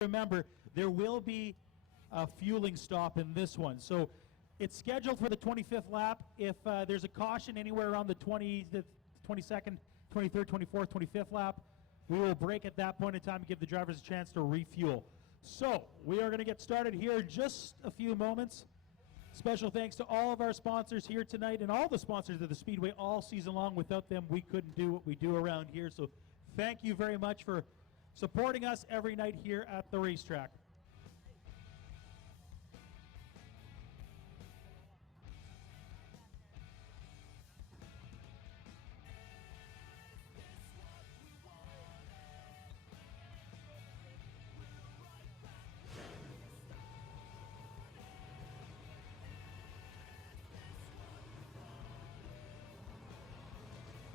Remember, there will be a fueling stop in this one. So it's scheduled for the 25th lap. If there's a caution anywhere around the 22nd, 23rd, 24th, 25th lap, we will break at that point in time and give the drivers a chance to refuel. So we are going to get started here in just a few moments. Special thanks to all of our sponsors here tonight and all the sponsors of the Speedway all season long. Without them, we couldn't do what we do around here. So thank you very much for supporting us every night here at the racetrack.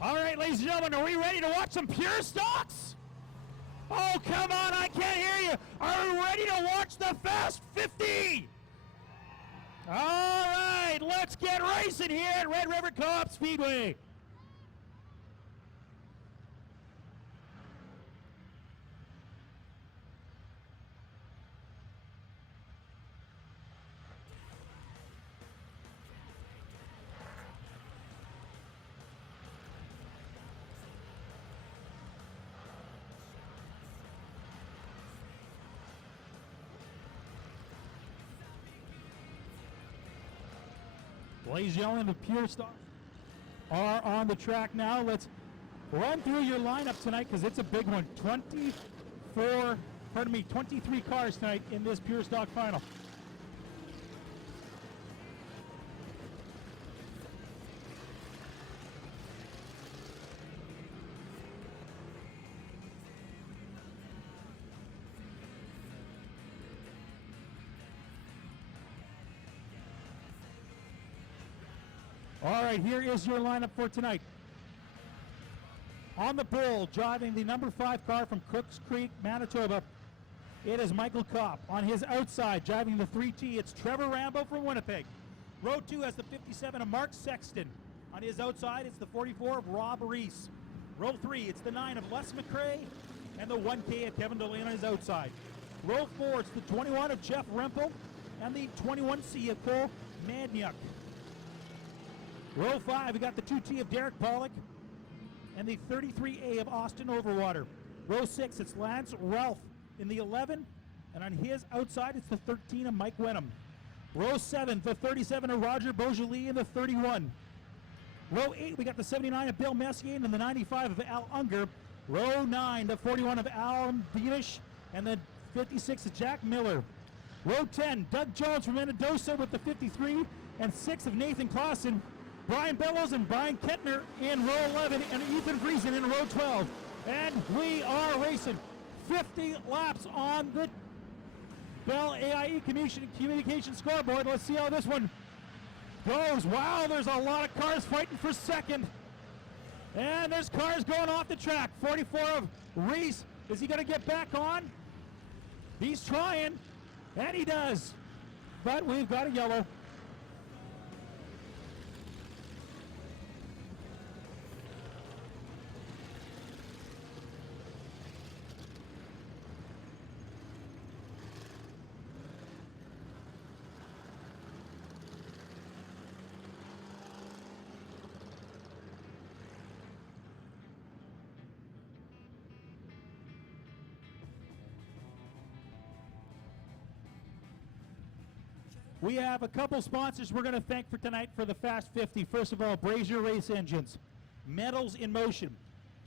All right, ladies and gentlemen, are we ready to watch some pure stocks? Oh, come on, I can't hear you. Are we ready to watch the Fast 50? All right, let's get racing here at Red River Coop Speedway. Ladies and gentlemen, the pure stocks are on the track now. Let's run through your lineup tonight because it's a big one. 23 cars tonight in this pure stock final. All right, here is your lineup for tonight. On the pole, driving the number 5 car from Cooks Creek, Manitoba, it is Michael Kopp. On his outside, driving the 3T, it's Trevor Rambo from Winnipeg. Row 2 has the 57 of Mark Sexton. On his outside, it's the 44 of Rob Reese. Row 3, it's the 9 of Les McRae, and the 1K of Kevin Delaney on his outside. Row 4, it's the 21 of Jeff Rempel, and the 21C of Cole Madniuk. Row 5, we got the 2T of Derek Pollock and the 33A of Austin Overwater. Row 6, it's Lance Ralph in the 11, and on his outside, it's the 13 of Mike Wenham. Row 7, the 37 of Roger Beaujolais and the 31. Row 8, we got the 79 of Bill Messier and the 95 of Al Unger. Row 9, the 41 of Alan Beamish and the 56 of Jack Miller. Row 10, Doug Jones from Mendoza with the 53 and 6 of Nathan Clausen. Brian Bellows and Brian Kettner in row 11 and Ethan Friesen in row 12. And we are racing 50 laps on the Bell AIE Communication scoreboard. Let's see how this one goes. Wow, there's a lot of cars fighting for second. And there's cars going off the track. 44 of Reese. Is he going to get back on? He's trying, and he does. But we've got a yellow. We have a couple sponsors we're going to thank for tonight for the Fast 50. First of all, Brazier Race Engines, Metals in Motion,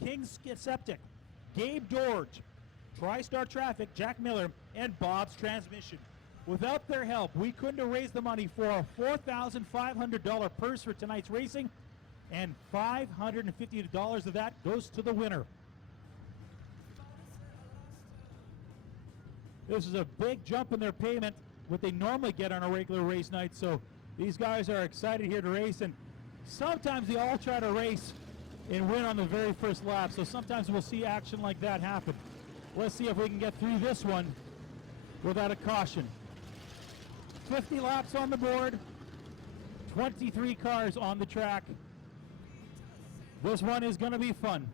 King's Septic, Gabe Dorge, TriStar Traffic, Jack Miller, and Bob's Transmission. Without their help, we couldn't have raised the money for a $4,500 purse for tonight's racing, and $550 of that goes to the winner. This is a big jump in their payment, what they normally get on a regular race night. So these guys are excited here to race, and sometimes they all try to race and win on the very first lap. So sometimes we'll see action like that happen. Let's see if we can get through this one without a caution. 50 laps on the board, 23 cars on the track. This one is going to be fun.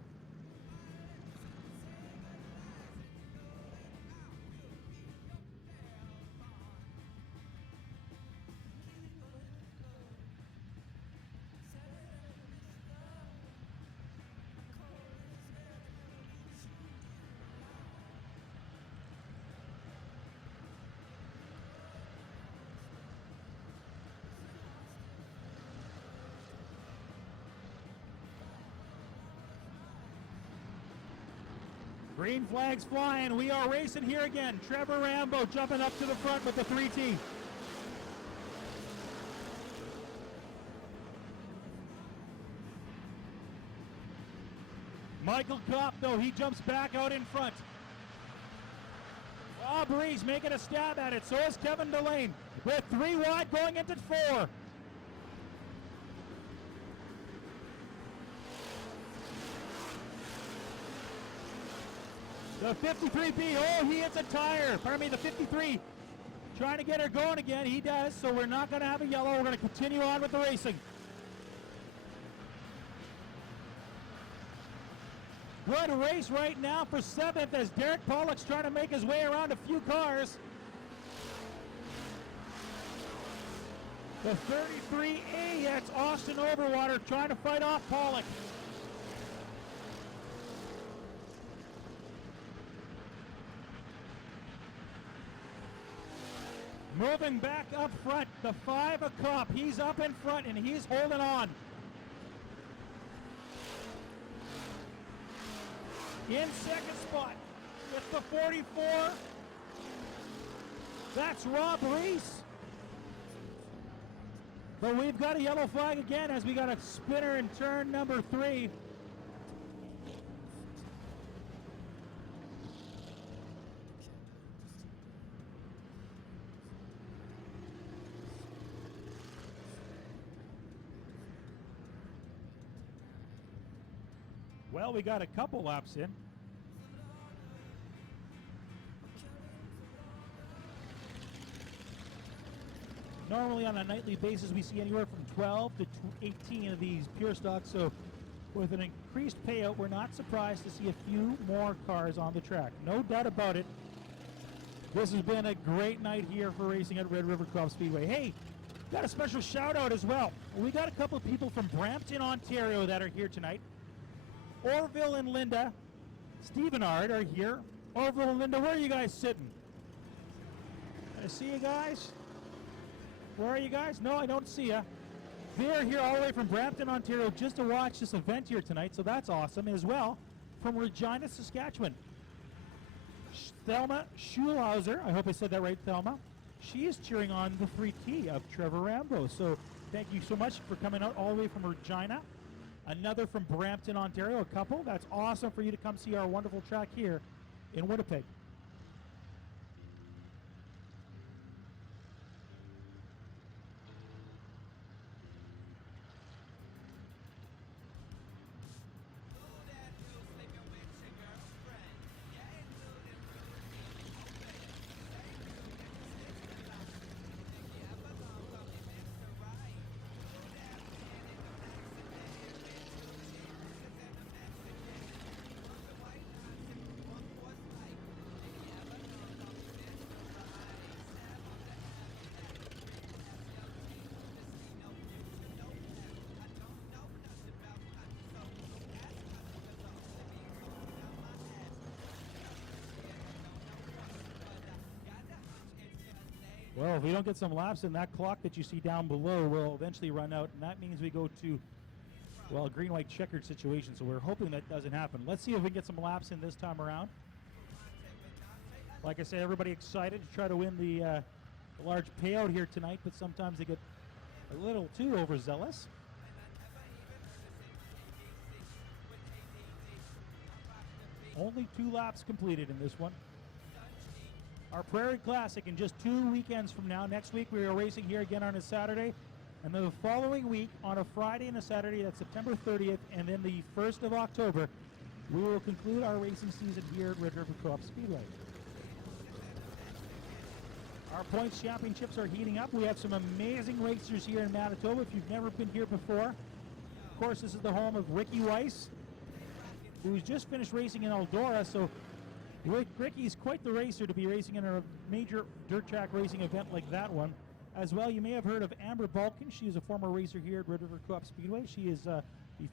Green flags flying. We are racing here again. Trevor Rambo jumping up to the front with the 3T. Michael Kopp, though, he jumps back out in front. Rob Reese making a stab at it. So is Kevin Delane with 3 wide going into 4. The 53B, oh, he hits a tire. Pardon me, the 53 trying to get her going again. He does, so we're not going to have a yellow. We're going to continue on with the racing. Good race right now for 7th as Derek Pollock's trying to make his way around a few cars. The 33A, that's Austin Overwater trying to fight off Pollock. Moving back up front, the 5 of Kopp. He's up in front and he's holding on. In second spot with the 44. That's Rob Reese. But we've got a yellow flag again as we got a spinner in turn number 3. Well, we got a couple laps in. Normally on a nightly basis we see anywhere from 12 to 18 of these pure stocks, so with an increased payout we're not surprised to see a few more cars on the track. No doubt about it. This has been a great night here for racing at Red River Coop Speedway. Hey, got a special shout out as well. We got a couple of people from Brampton, Ontario that are here tonight. Orville and Linda Stevenard are here. Orville and Linda, where are you guys sitting? I see you guys. Where are you guys? No, I don't see you. They're here all the way from Brampton, Ontario, just to watch this event here tonight, so that's awesome. As well, from Regina, Saskatchewan. Thelma Schulhauser, I hope I said that right, Thelma. She is cheering on the 3T of Trevor Rambo, so thank you so much for coming out all the way from Regina. Another from Brampton, Ontario, a couple. That's awesome for you to come see our wonderful track here in Winnipeg. Well, if we don't get some laps in, that clock that you see down below will eventually run out, and that means we go to, well, a green-white checkered situation, so we're hoping that doesn't happen. Let's see if we can get some laps in this time around. Like I said, everybody excited to try to win the large payout here tonight, but sometimes they get a little too overzealous. Only 2 laps completed in this one. Our Prairie Classic in just 2 weekends from now. Next week we are racing here again on a Saturday. And then the following week on a Friday and a Saturday, that's September 30th. And then the 1st of October, we will conclude our racing season here at Red River Coop Speedway. Our points championships are heating up. We have some amazing racers here in Manitoba if you've never been here before. Of course, this is the home of Ricky Weiss, who's just finished racing in Eldora. So Ricky's quite the racer to be racing in a major dirt track racing event like that one. As well, you may have heard of Amber Balkin. She is a former racer here at Red River Coop Speedway. She is the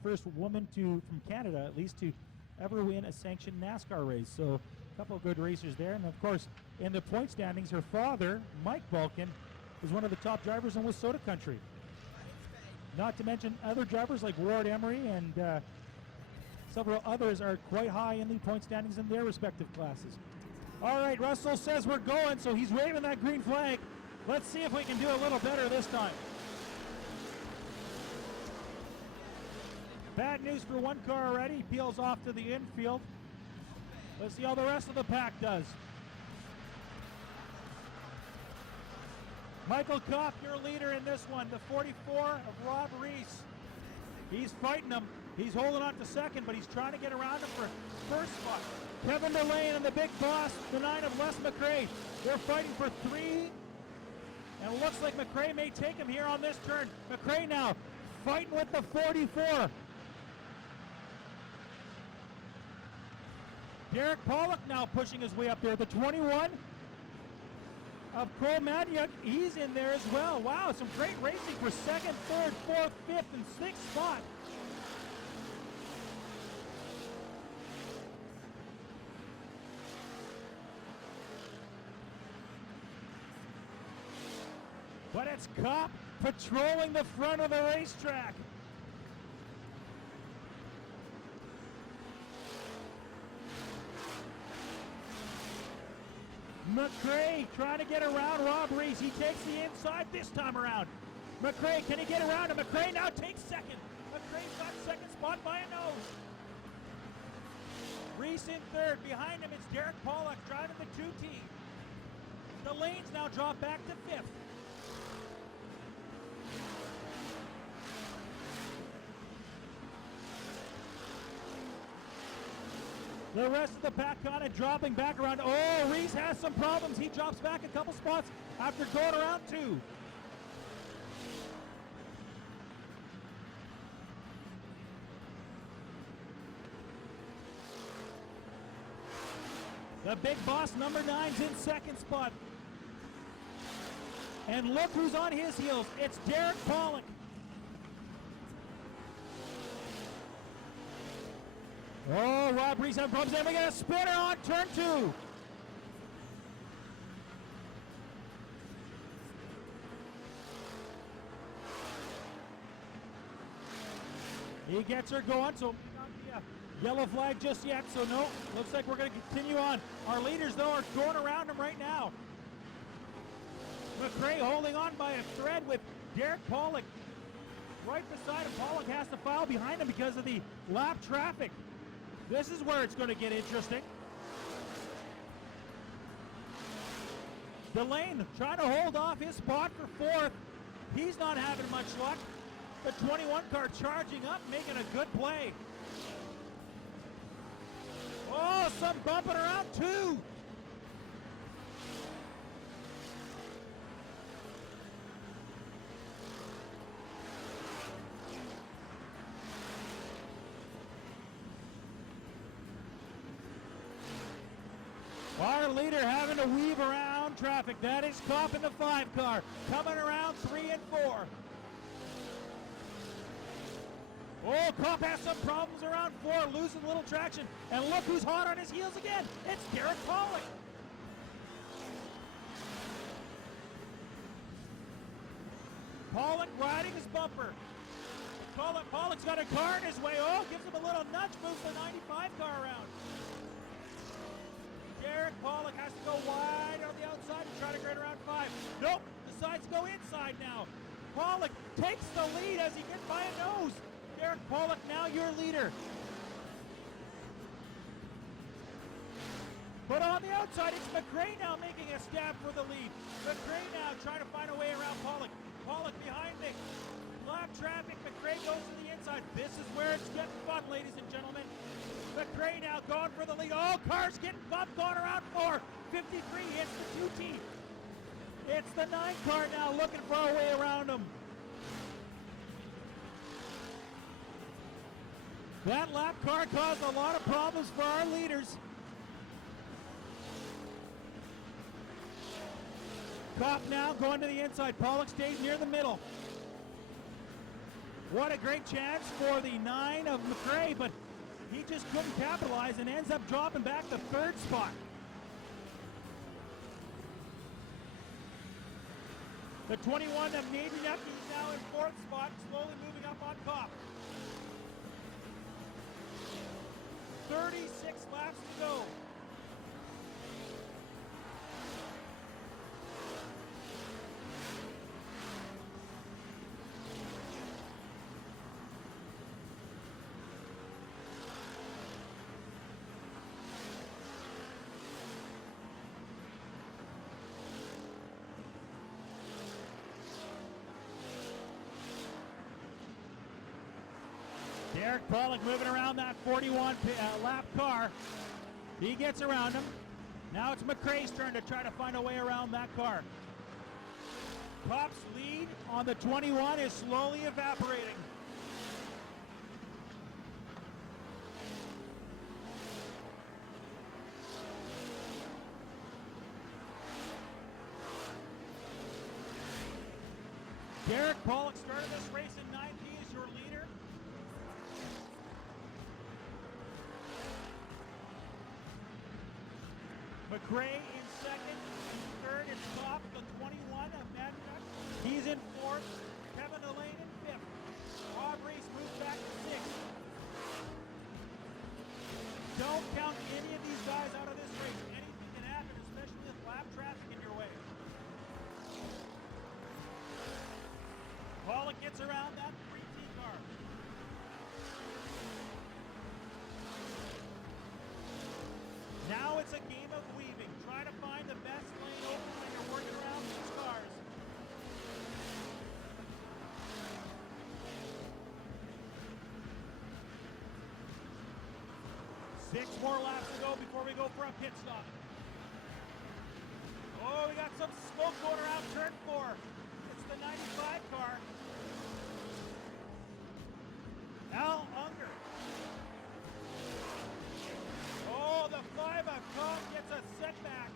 first woman from Canada, at least, to ever win a sanctioned NASCAR race. So a couple of good racers there. And of course, in the point standings, her father, Mike Balkin, is one of the top drivers in Wissota country. Not to mention other drivers like Ward Emery and Several others are quite high in the point standings in their respective classes. All right, Russell says we're going, so he's waving that green flag. Let's see if we can do a little better this time. Bad news for one car already. Peels off to the infield. Let's see how the rest of the pack does. Michael Kopp, your leader in this one, the 44 of Rob Reese. He's fighting him. He's holding on to second, but he's trying to get around him for first spot. Kevin Delane and the big boss, the 9 of Les McRae. They're fighting for 3. And it looks like McRae may take him here on this turn. McRae now fighting with the 44. Derek Pollock now pushing his way up there. The 21 of Cole Madiuk, he's in there as well. Wow, some great racing for second, third, fourth, fifth, and sixth spot. But it's Kopp patrolling the front of the racetrack. McRae trying to get around Rob Reese. He takes the inside this time around. McRae, can he get around him? McRae now takes second. McRae's got second spot by a nose. Reese in third. Behind him it's Derek Pollock driving the 2T. The lanes now drop back to fifth. The rest of the pack kind of dropping back around. Oh, Reese has some problems. He drops back a couple spots after going around 2. The big boss, number 9's in second spot. And look who's on his heels. It's Derek Pollock. Oh, Rob Reese having problems. Then we get a spinner on turn 2. He gets her going, so not the yellow flag just yet, so no. Looks like we're going to continue on. Our leaders, though, are going around him right now. McRae holding on by a thread with Derek Pollock right beside him. Pollock has to foul behind him because of the lap traffic. This is where it's going to get interesting. Delane trying to hold off his spot for fourth. He's not having much luck. The 21 car charging up, making a good play. Oh, some bumping around too. Our leader having to weave around traffic. That is Kopp in the 5 car. Coming around 3 and 4. Oh, Kopp has some problems around 4, losing a little traction. And look who's hot on his heels again. It's Derek Pollock. Pollock riding his bumper. Pollock's got a car in his way. Oh, gives him a little nudge, moves the 95 car around. Derek Pollock has to go wide on the outside and try to grade around 5. Nope, decides to go inside now. Pollock takes the lead as he gets by a nose. Derek Pollock now your leader. But on the outside, it's McRae now making a stab for the lead. McRae now trying to find a way around Pollock. Pollock behind me. Lap traffic, McRae goes to the inside. This is where it's getting fun, ladies and gentlemen. McRae now going for the lead. Oh, cars getting bumped, going around 4. 53 hits the 2T. It's the 9 car now looking for a way around him. That lap car caused a lot of problems for our leaders. Kopp now going to the inside. Pollock stays near the middle. What a great chance for the 9 of McRae, but he just couldn't capitalize and ends up dropping back the 3rd spot. The 21 of Navy Nucky is now in 4th spot, slowly moving up on Kopp. 36 laps to go. Derek Pollock moving around that 41 lap car. He gets around him. Now it's McRae's turn to try to find a way around that car. Coop's lead on the 21 is slowly evaporating. Derek Pollock started this race in 9th. He is your leader. McRae in second. Third is Coop, the 21 of Madcock. He's in fourth. Kevin Elaine in fifth. Rob Reese moves back to sixth. Don't count any of these guys out of this race. Anything can happen, especially with lap traffic in your way. Pollock gets around that 3T car. Now it's a game of weaving. Try to find the best lane open when you're working around these cars. Six more laps to go before we go for a pit stop. Oh, we got some smoke going around turn 4. It's the 95 car. Al Unger. Oh, the 5 of Coop gets a setback.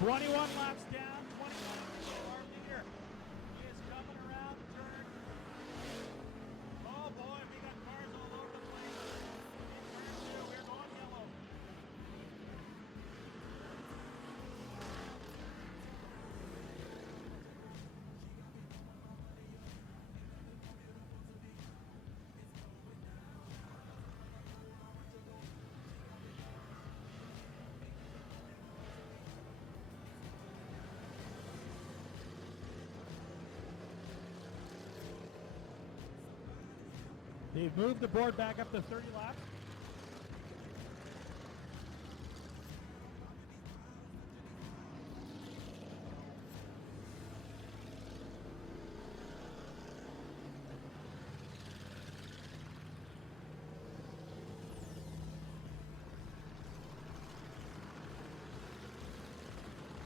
"21 laps down, 21 to go, our leader. He is coming around the turn. Oh boy, we got cars all over the place. In turn 2, we're going yellow. They've moved the board back up to 30 laps.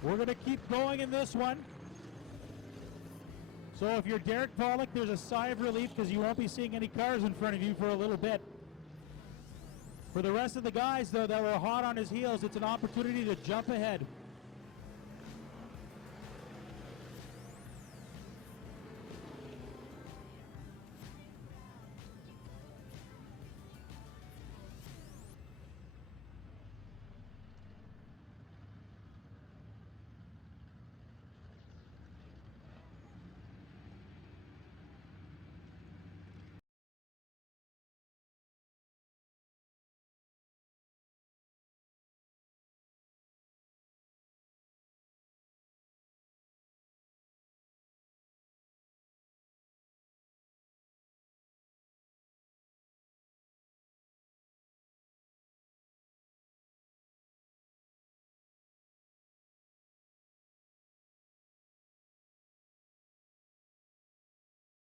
We're going to keep going in this one. So if you're Derek Pollock, there's a sigh of relief because you won't be seeing any cars in front of you for a little bit. For the rest of the guys, though, that were hot on his heels, it's an opportunity to jump ahead.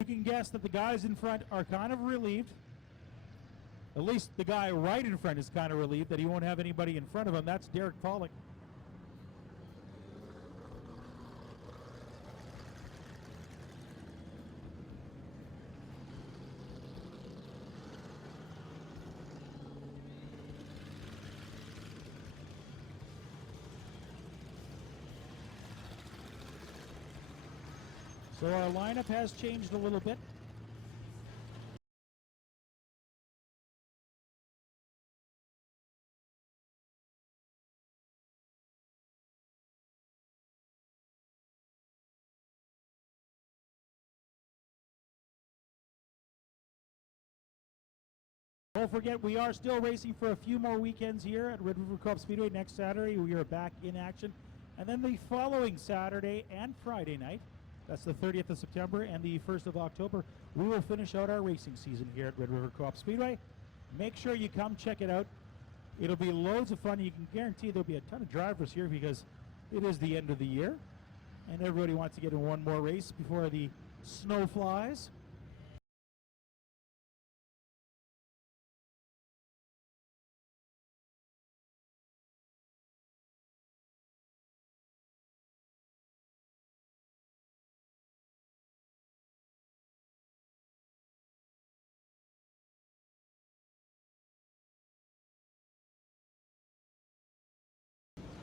You can guess that the guys in front are kind of relieved. At least the guy right in front is kind of relieved that he won't have anybody in front of him. That's Derek Pollock. So our lineup has changed a little bit. Don't forget, we are still racing for a few more weekends here at Red River Co-op Speedway. Next Saturday, we are back in action. And then the following Saturday and Friday night, that's the 30th of September and the 1st of October, we will finish out our racing season here at Red River Co-op Speedway. Make sure you come check it out. It'll be loads of fun. You can guarantee there'll be a ton of drivers here because it is the end of the year. And everybody wants to get in one more race before the snow flies.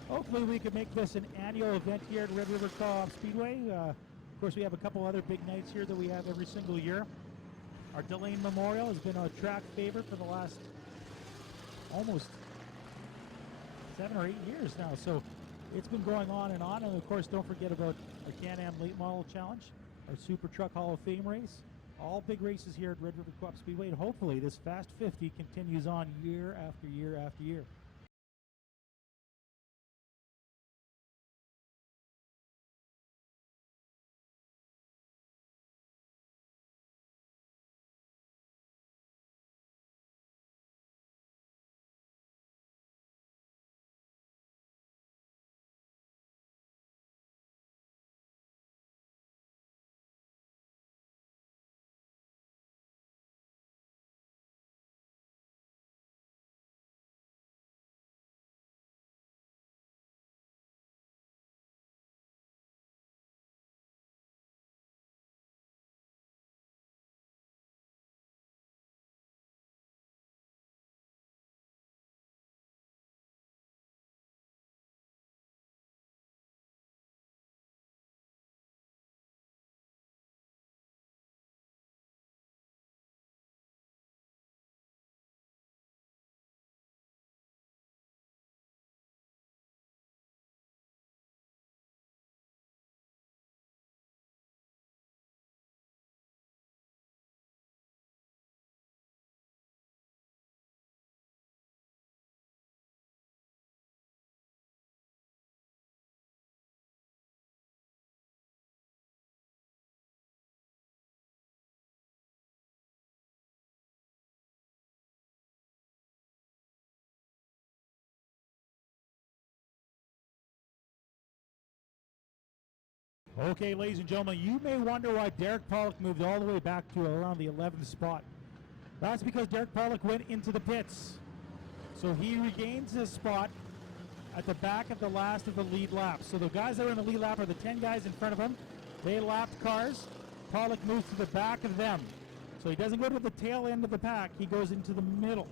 Hopefully we can make this an annual event here at Red River Co-op Speedway. Of course, we have a couple other big nights here that we have every single year. Our Delane Memorial has been a track favorite for the last almost 7 or 8 years now. So it's been going on. And of course, don't forget about our Can-Am Late Model Challenge, our Super Truck Hall of Fame race. All big races here at Red River Co-op Speedway. And hopefully this Fast 50 continues on year after year after year. Okay, ladies and gentlemen, you may wonder why Derek Pollock moved all the way back to around the 11th spot. That's because Derek Pollock went into the pits. So he regains his spot at the back of the last of the lead lap. So the guys that are in the lead lap are the 10 guys in front of him. They lapped cars. Pollock moves to the back of them. So he doesn't go to the tail end of the pack. He goes into the middle.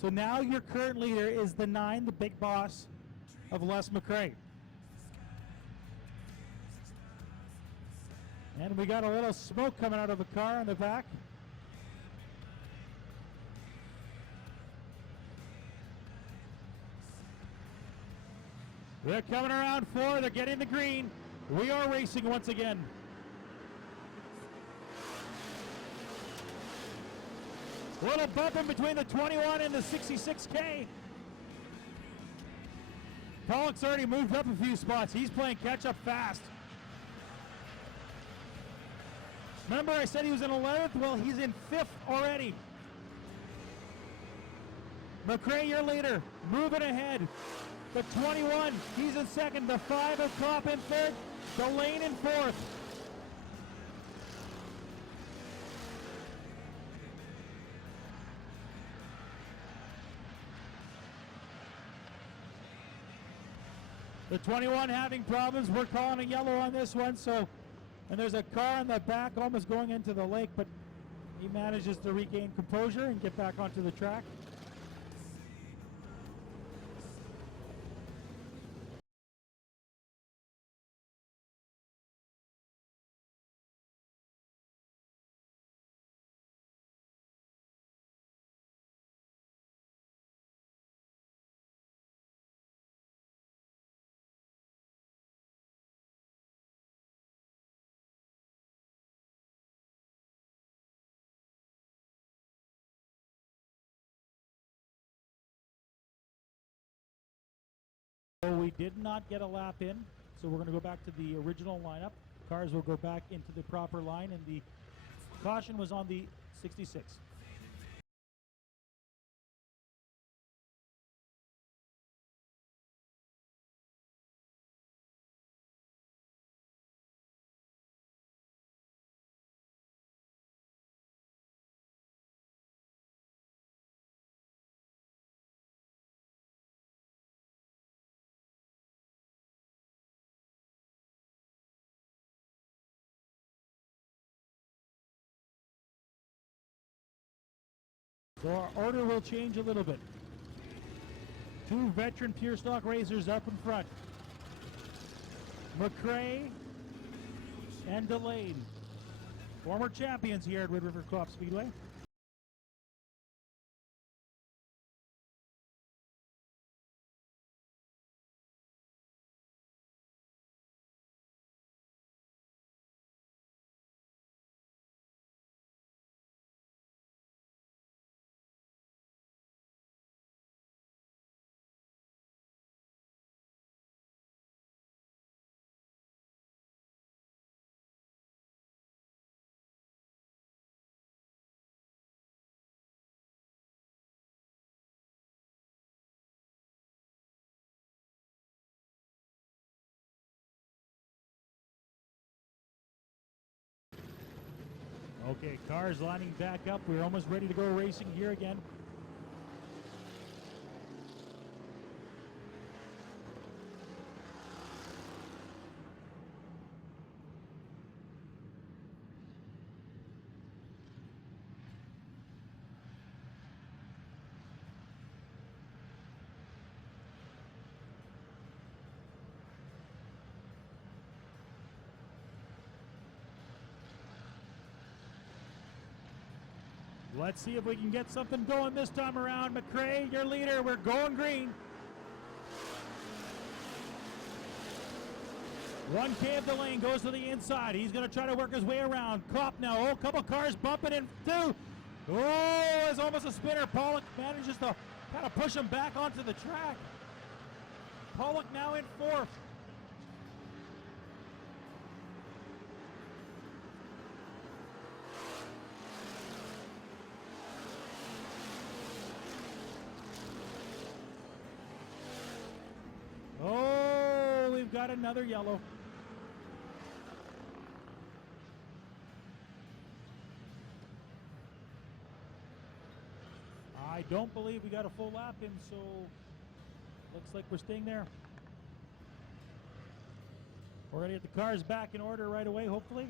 So now your current leader is the 9, the big boss of Les McRae. And we got a little smoke coming out of the car in the back. They're coming around 4. They're getting the green. We are racing once again. A little bump in between the 21 and the 66K. Pollock's already moved up a few spots. He's playing catch up fast. Remember I said he was in 11th? Well, he's in 5th already. McRae, your leader, moving ahead. The 21, he's in 2nd. The 5 of Coop in 3rd. Delane in 4th. The 21 having problems. We're calling a yellow on this one, so... And there's a car in the back almost going into the lake, but he manages to regain composure and get back onto the track. did not get a lap in, so we're going to go back to the original lineup. Cars will go back into the proper line, and the caution was on the 66. So our order will change a little bit. Two veteran pure stock racers up in front. McRae and Delane, former champions here at Red River Co-op Speedway. Okay, cars lining back up. We're almost ready to go racing here again. Let's see if we can get something going this time around. McRae, your leader. We're going green. 1K of the lane goes to the inside. He's going to try to work his way around. Coop now. Oh, a couple cars bumping in too. Oh, it's almost a spinner. Pollock manages to kind of push him back onto the track. Pollock now in fourth. Oh, we've got another yellow. I don't believe we got a full lap in, so looks like we're staying there. We're going to get the cars back in order right away, hopefully.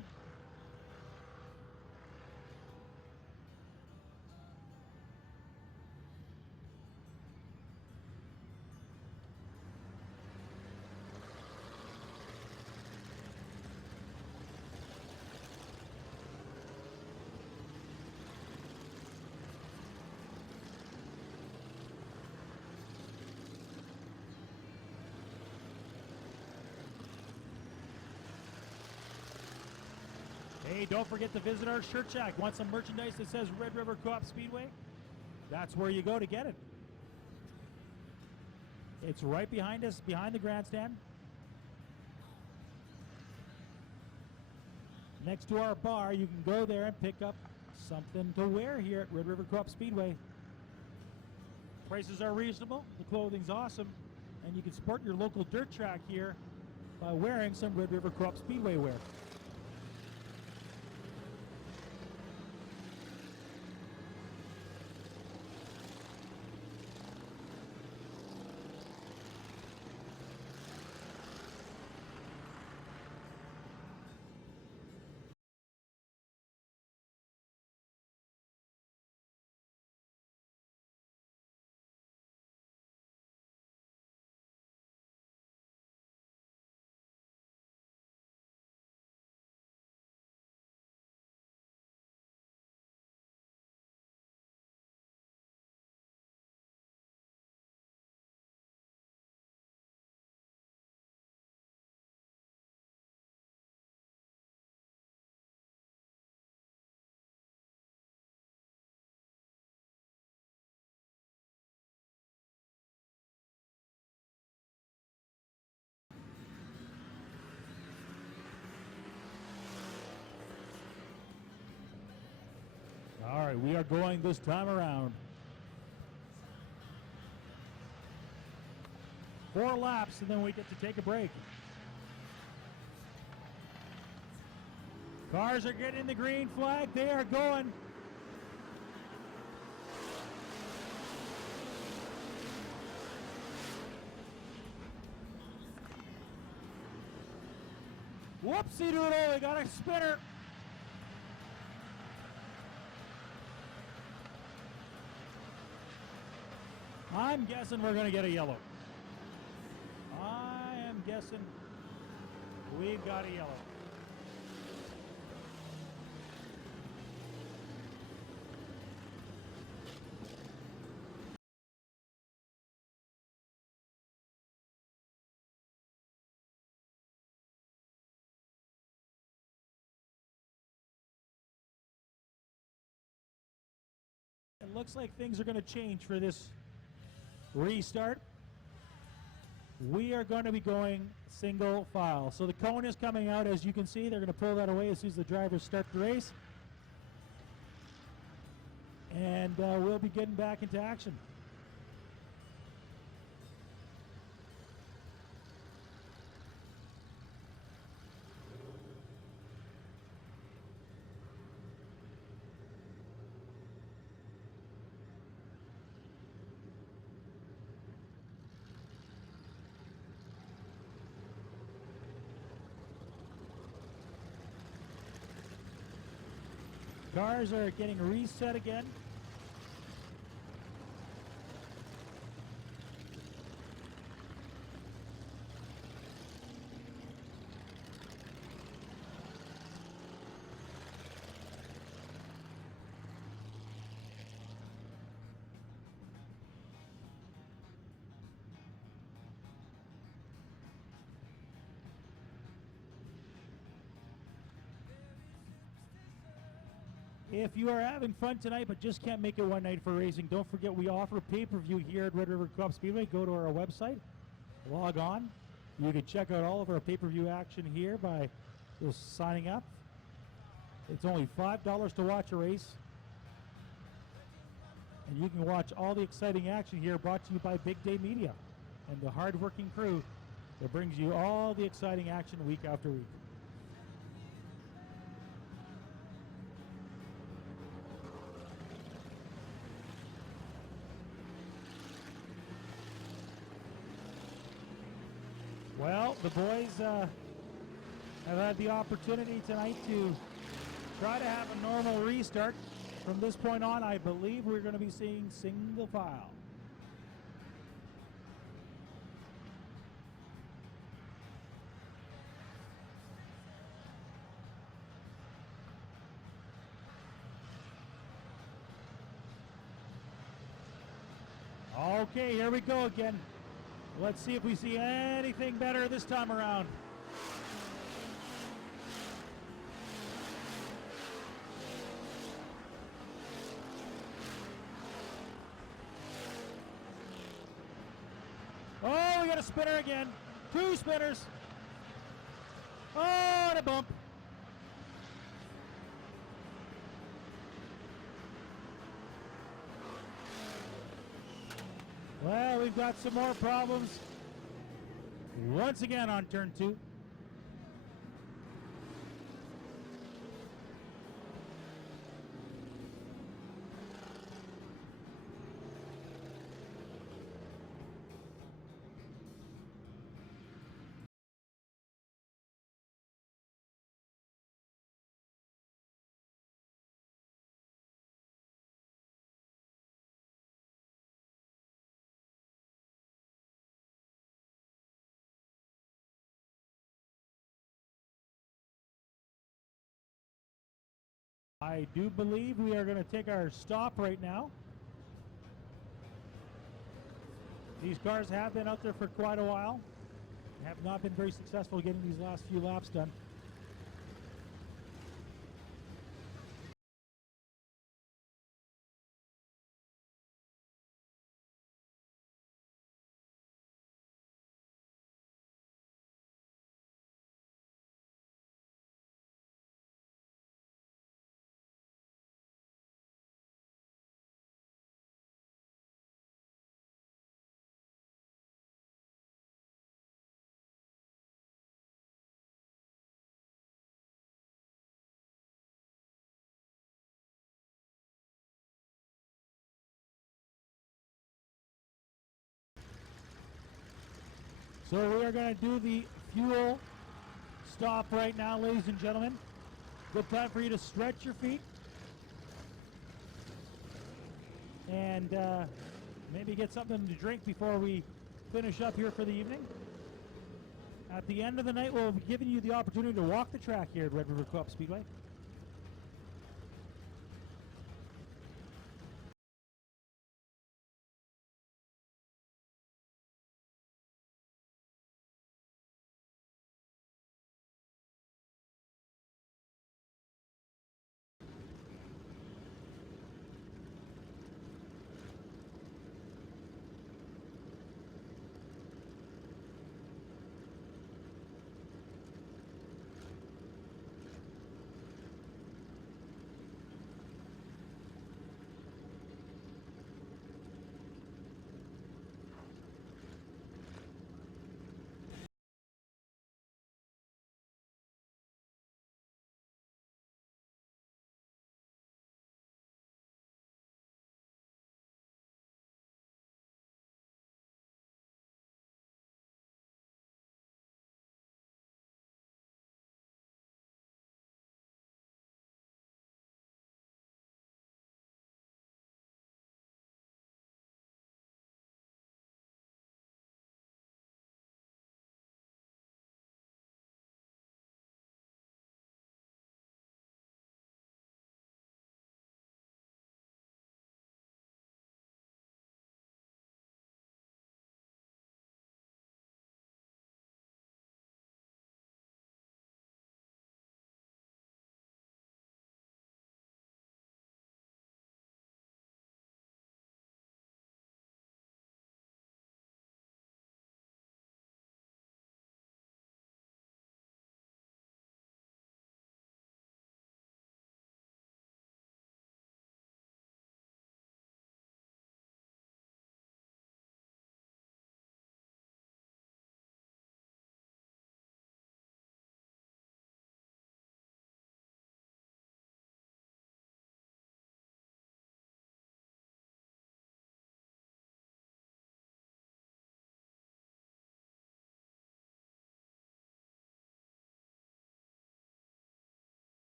Hey, don't forget to visit our shirt shack. Want some merchandise that says Red River Co-op Speedway? That's where you go to get it. It's right behind us, behind the grandstand. Next to our bar, you can go there and pick up something to wear here at Red River Co-op Speedway. Prices are reasonable, the clothing's awesome, and you can support your local dirt track here by wearing some Red River Co-op Speedway wear. All right, we are going this time around. 4 laps, and then we get to take a break. Cars are getting the green flag. They are going. Whoopsie doodle, we got a spinner. I'm guessing we're going to get a yellow. I am guessing we've got a yellow. It looks like things are going to change for this restart. We are going to be going single file. So the cone is coming out, as you can see. They're going to pull that away as soon as the drivers start the race. And we'll be getting back into action. Cars are getting reset again. If you are having fun tonight but just can't make it one night for racing, don't forget we offer pay-per-view here at Red River Coop Speedway. Go to our website, log on. You can check out all of our pay-per-view action here by just signing up. It's only $5 to watch a race. And you can watch all the exciting action here brought to you by Big Day Media and the hard-working crew that brings you all the exciting action week after week. Well, the boys have had the opportunity tonight to try to have a normal restart. From this point on, I believe we're going to be seeing single file. Okay, here we go again. Let's see if we see anything better this time around. Oh, we got a spinner again. 2 spinners. Oh, and a bump. Well, we've got some more problems once again on turn 2. I do believe we are going to take our stop right now. These cars have been out there for quite a while, have not been very successful getting these last few laps done. So we are going to do the fuel stop right now, ladies and gentlemen. Good time for you to stretch your feet. And maybe get something to drink before we finish up here for the evening. At the end of the night, we'll be giving you the opportunity to walk the track here at Red River Co-op Speedway.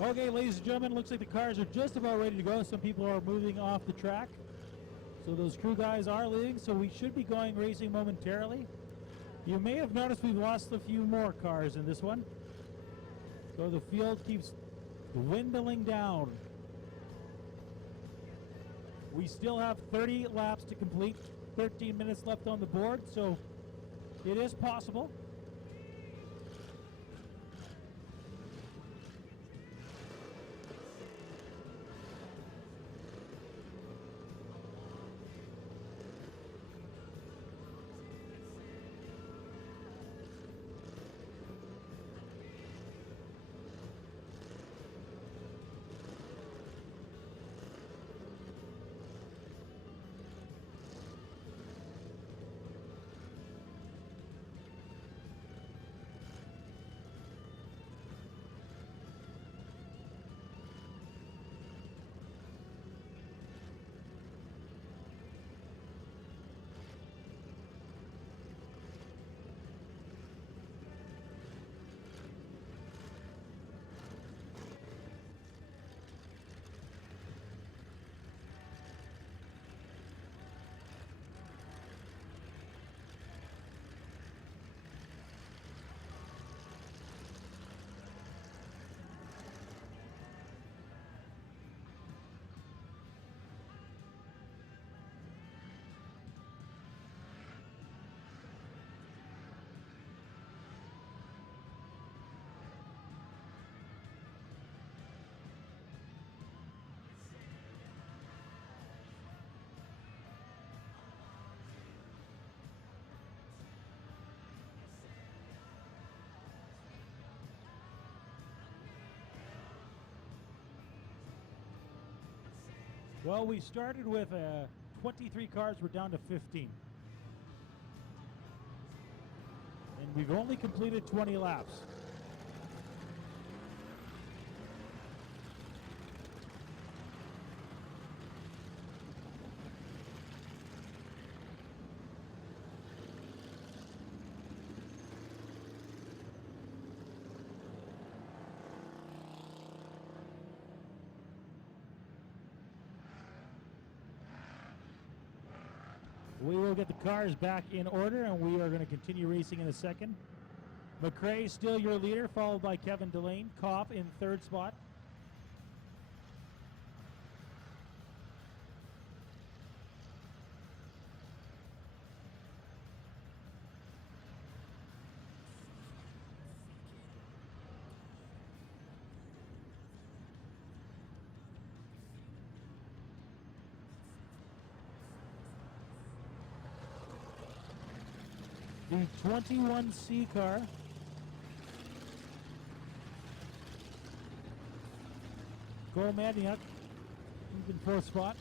Okay, ladies and gentlemen, looks like the cars are just about ready to go. Some people are moving off the track. So those crew guys are leaving, so we should be going racing momentarily. You may have noticed we've lost a few more cars in this one. So the field keeps dwindling down. We still have 30 laps to complete, 13 minutes left on the board, so it is possible. Well, we started with 23 cars. We're down to 15. And we've only completed 20 laps. We will get the cars back in order, and we are going to continue racing in a second. McRae still your leader, followed by Kevin Delane. Coop in third spot. The 21C car. Cole Maniak, he's in fourth spot.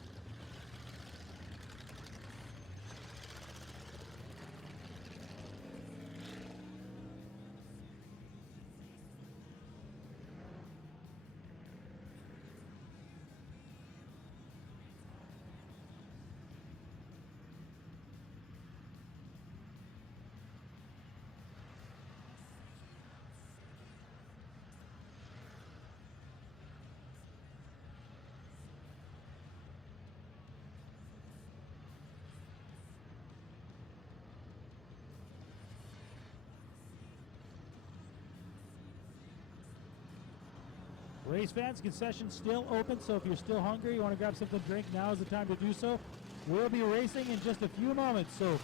Race fans, concession still open, so if you're still hungry, you want to grab something to drink, now is the time to do so. We'll be racing in just a few moments, so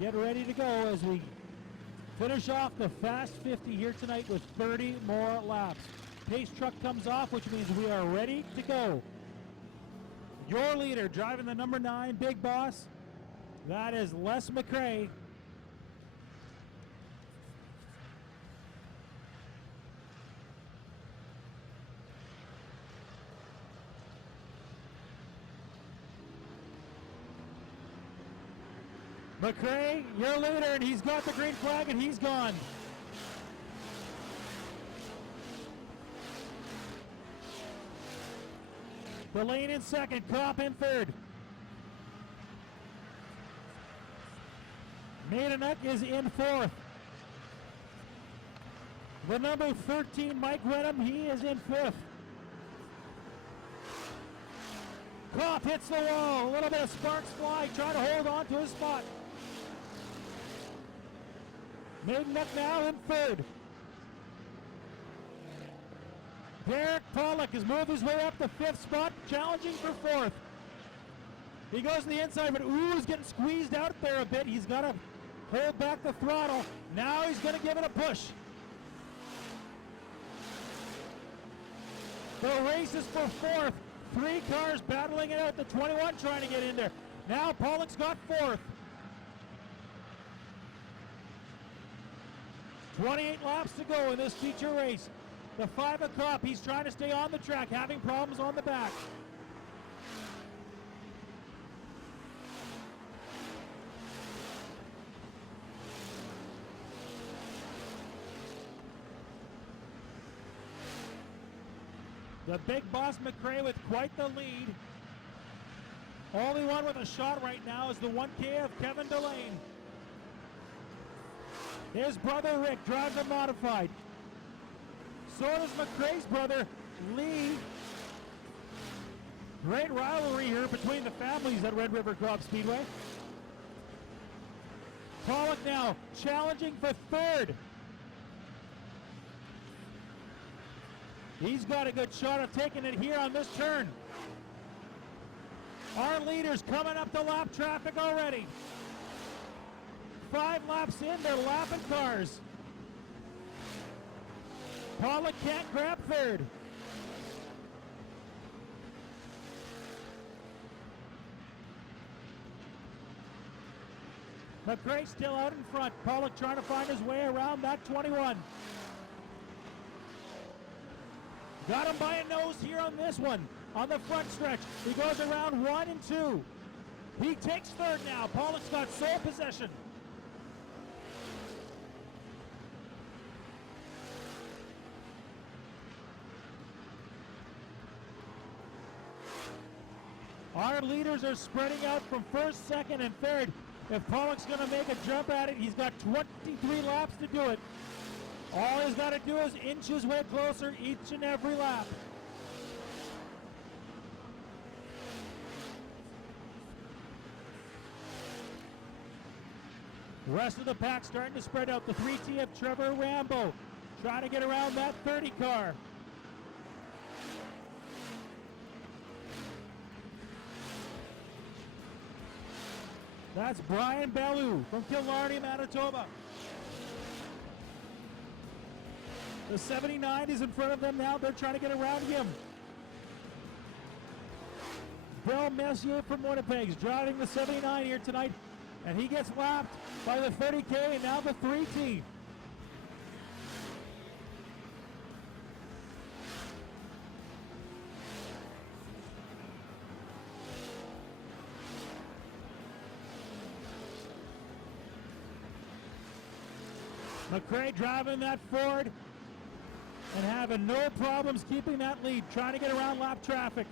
get ready to go as we finish off the Fast 50 here tonight with 30 more laps. Pace truck comes off, which means we are ready to go. Your leader, driving the number 9 Big Boss, that is Les McRae. McRae, your leader, and he's got the green flag, and he's gone. Delane in second, Coop in third. Maidenuk is in fourth. The number 13, Mike Wenham, he is in fifth. Coop hits the wall, a little bit of sparks fly, trying to hold on to his spot. Maidenuk now in third. Derek Pollock has moved his way up the 5th spot, challenging for 4th. He goes to the inside, but is getting squeezed out there a bit. He's got to hold back the throttle. Now he's going to give it a push. The race is for 4th. 3 cars battling it out. The 21 trying to get in there. Now Pollock's got 4th. 28 laps to go in this feature race. The 5 of Coop, he's trying to stay on the track, having problems on the back. The big boss McRae with quite the lead. Only one with a shot right now is the 1K of Kevin Delane. His brother Rick drives a modified. So does McRae's brother Lee. Great rivalry here between the families at Red River Coop Speedway. Pollock now challenging for 3rd. He's got a good shot of taking it here on this turn. Our leaders coming up the lap traffic already. 5 laps in, they're lapping cars. Pollock can't grab 3rd. McRae still out in front. Pollock trying to find his way around that 21. Got him by a nose here on this one. On the front stretch, he goes around 1 and 2. He takes 3rd now. Pollock's got sole possession. Our leaders are spreading out from 1st, 2nd, and 3rd. If Pollock's going to make a jump at it, he's got 23 laps to do it. All he's got to do is inch his way closer each and every lap. The rest of the pack starting to spread out. The 3T of Trevor Rambo trying to get around that 30 car. That's Brian Bellew from Killarney, Manitoba. The 79 is in front of them now. They're trying to get around him. Bill Messier from Winnipeg is driving the 79 here tonight, and he gets lapped by the 30K and now the 3T. McRae driving that Ford and having no problems keeping that lead, trying to get around lap traffic.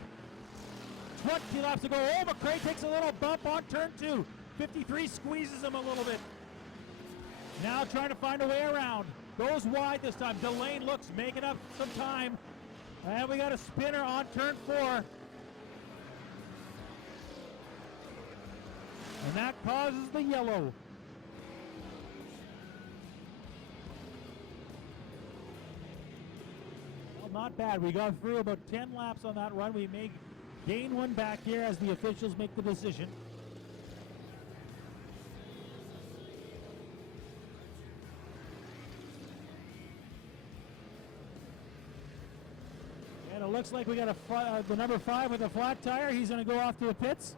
20 laps to go. Oh, McRae takes a little bump on turn 2. 53 squeezes him a little bit. Now trying to find a way around. Goes wide this time. Delane looks, making up some time. And we got a spinner on turn 4. And that causes the yellow. Not bad. We got through about 10 laps on that run. We may gain one back here as the officials make the decision. And it looks like we got the number 5 with a flat tire. He's going to go off to the pits.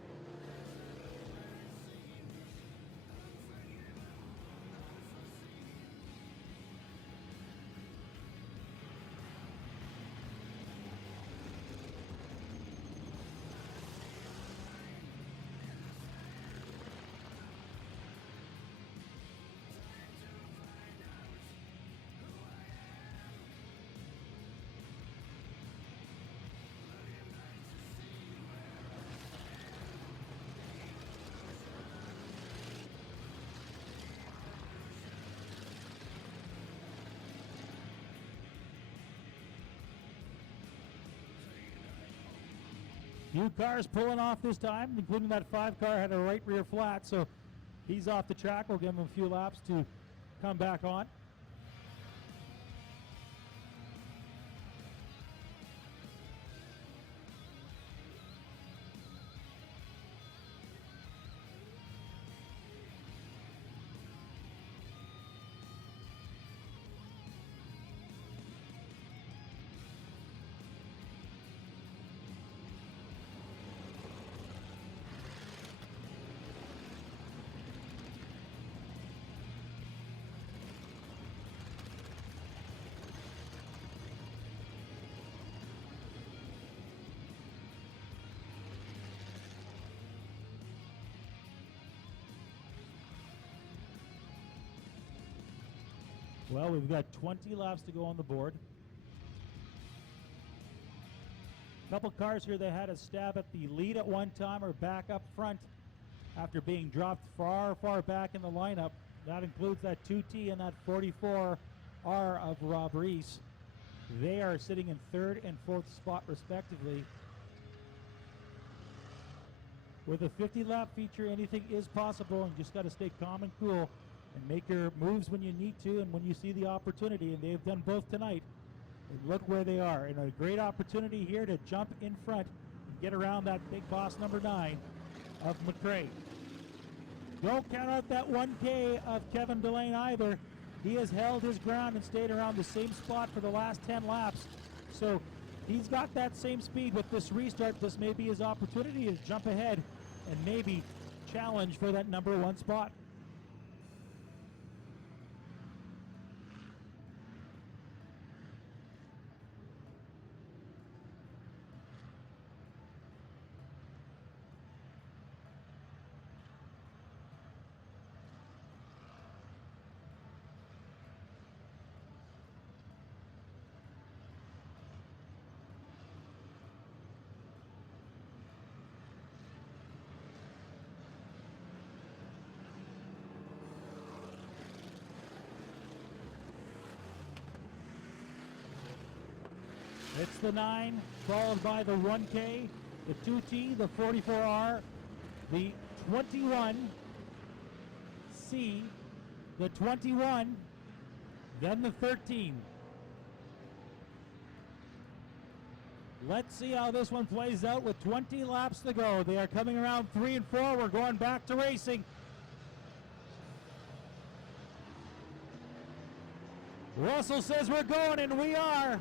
Few cars pulling off this time, including that 5 car had a right rear flat, so he's off the track. We'll give him a few laps to come back on. Well, we've got 20 laps to go on the board. A couple cars here that had a stab at the lead at one time are back up front after being dropped far, far back in the lineup. That includes that 2T and that 44R of Rob Reese. They are sitting in third and fourth spot respectively. With a 50-lap feature, anything is possible, and you just got to stay calm and cool and make your moves when you need to and when you see the opportunity, and they've done both tonight. And look where they are, and a great opportunity here to jump in front and get around that big boss number 9 of McRae. Don't count out that 1K of Kevin Delane either. He has held his ground and stayed around the same spot for the last 10 laps. So he's got that same speed with this restart. This may be his opportunity to jump ahead and maybe challenge for that number 1 spot. It's the 9, followed by the 1K, the 2T, the 44R, the 21C, the 21, then the 13. Let's see how this one plays out with 20 laps to go. They are coming around 3 and 4. We're going back to racing. Russell says we're going, and we are.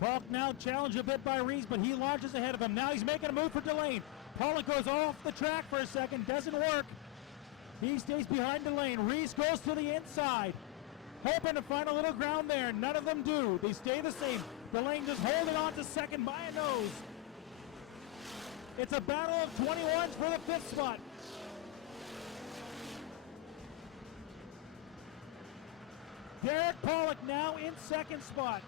Polk now challenged a bit by Reese, but he launches ahead of him. Now he's making a move for Delane. Pollock goes off the track for a second, doesn't work. He stays behind Delane. Reese goes to the inside, hoping to find a little ground there. None of them do. They stay the same. Delane just holding on to second by a nose. It's a battle of 21s for the 5th spot. Derek Pollock now in 2nd spot.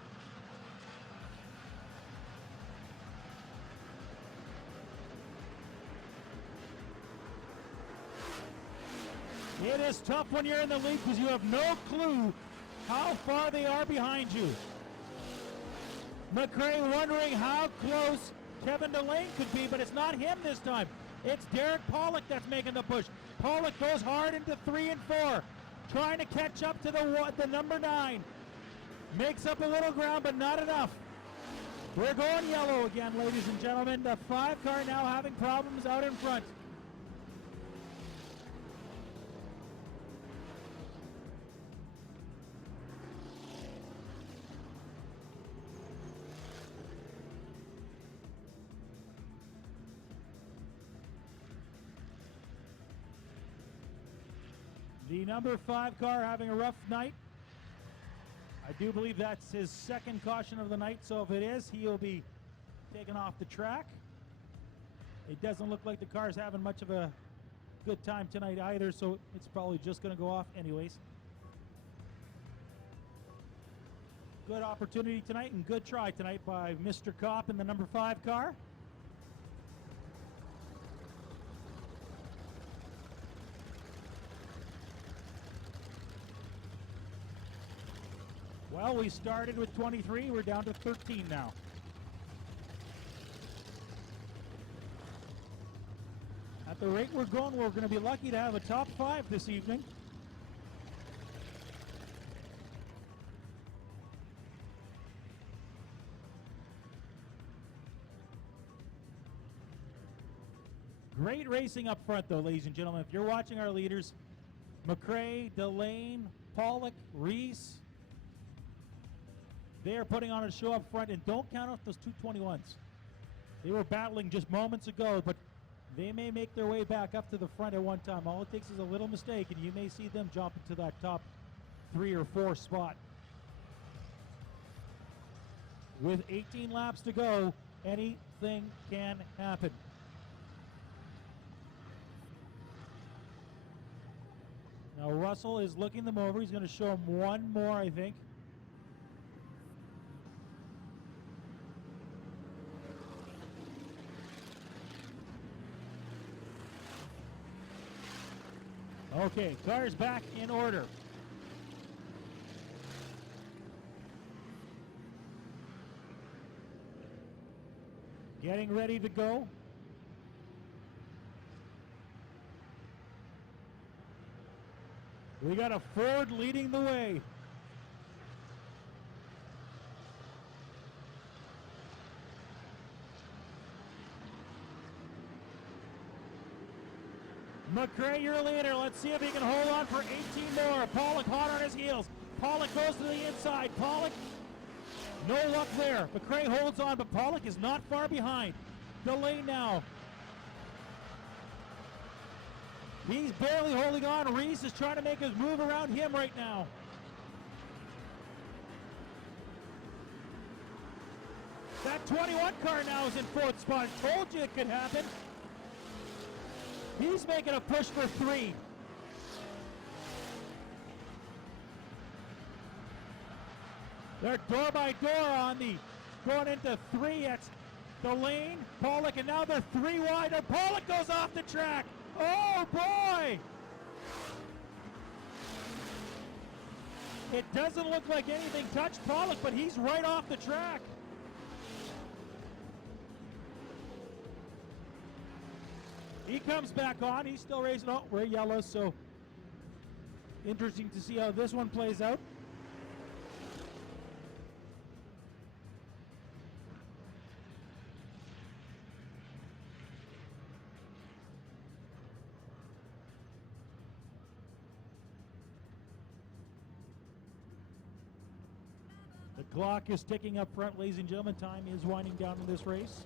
It is tough when you're in the lead because you have no clue how far they are behind you. McRae wondering how close Kevin Delane could be, but it's not him this time. It's Derek Pollock that's making the push. Pollock goes hard into 3 and 4, trying to catch up to the number 9. Makes up a little ground, but not enough. We're going yellow again, ladies and gentlemen. The 5 car now having problems out in front. The number 5 car having a rough night. I do believe that's his 2nd caution of the night, so if it is, he'll be taken off the track. It doesn't look like the car's having much of a good time tonight either, so it's probably just going to go off anyways. Good opportunity tonight and good try tonight by Mr. Copp in the number 5 car. Well, we started with 23. We're down to 13 now. At the rate we're going, we're going to be lucky to have a top 5 this evening. Great racing up front, though, ladies and gentlemen. If you're watching our leaders, McRae, Delane, Pollock, Reese, they are putting on a show up front, and don't count out those 221s. They were battling just moments ago, but they may make their way back up to the front at one time. All it takes is a little mistake, and you may see them jump into that top 3 or 4 spot. With 18 laps to go, anything can happen. Now Russell is looking them over. He's going to show them one more, I think. Okay, car's back in order. Getting ready to go. We got a Ford leading the way. McRae, your leader. Let's see if he can hold on for 18 more. Pollock hot on his heels. Pollock goes to the inside. Pollock, no luck there. McRae holds on, but Pollock is not far behind. Delay now. He's barely holding on. Reese is trying to make his move around him right now. That 21 car now is in fourth spot. Told you it could happen. He's making a push for 3. They're door by door on the going into 3 at the lane. Pollock, and now they're 3 wide. And Pollock goes off the track. Oh boy! It doesn't look like anything touched Pollock, but he's right off the track. He comes back on. He's still racing. Oh, we're yellow, so interesting to see how this one plays out. The clock is ticking up front, ladies and gentlemen. Time is winding down in this race.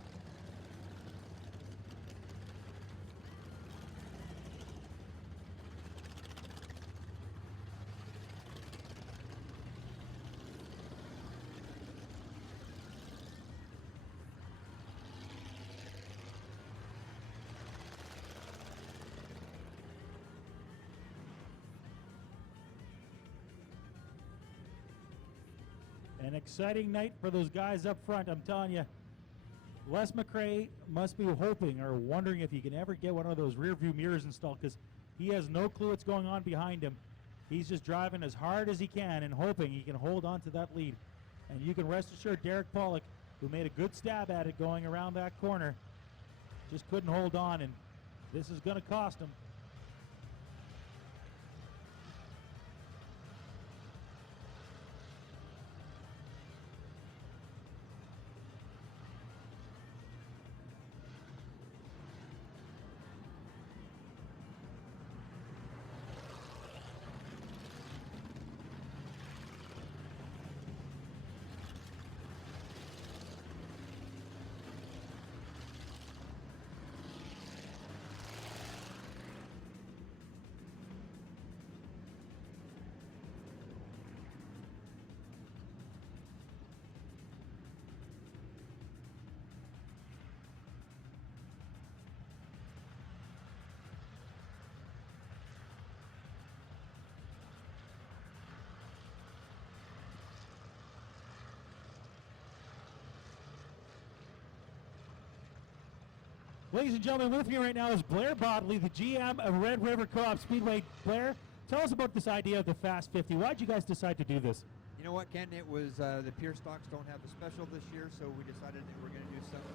An exciting night for those guys up front, I'm telling you. Les McRae must be hoping or wondering if he can ever get one of those rear view mirrors installed, because he has no clue what's going on behind him. He's just driving as hard as he can and hoping he can hold on to that lead. And you can rest assured Derek Pollock, who made a good stab at it going around that corner, just couldn't hold on, and this is going to cost him. Ladies and gentlemen, with me right now is Blair Bodley, the GM of Red River Co-op Speedway. Blair, tell us about this idea of the Fast 50. Why did you guys decide to do this? You know what, Ken? It was the Pure Stocks don't have the special this year, so we decided that we're going to do something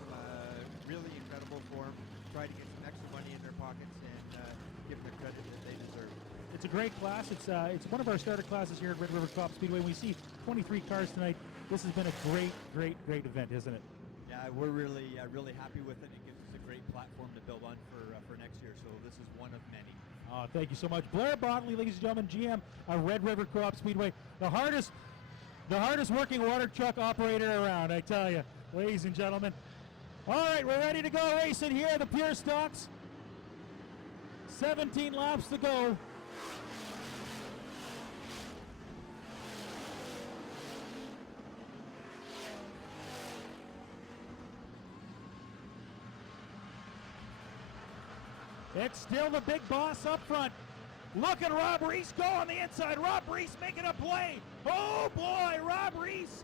really incredible for them, try to get some extra money in their pockets, and give them the credit that they deserve. It's a great class. It's one of our starter classes here at Red River Co-op Speedway. We see 23 cars tonight. This has been a great event, isn't it? Yeah, we're really happy with it. It gives us a great platform to build on for next year, so this is one of many. Thank you so much. Blair Bodley, ladies and gentlemen, GM of Red River Co-op Speedway. The hardest working water truck operator around, I tell you, ladies and gentlemen. All right, we're ready to go racing here, the Pure Stocks. 17 laps to go. It's still the big boss up front. Look at Rob Reese go on the inside. Rob Reese making a play. Oh boy, Rob Reese.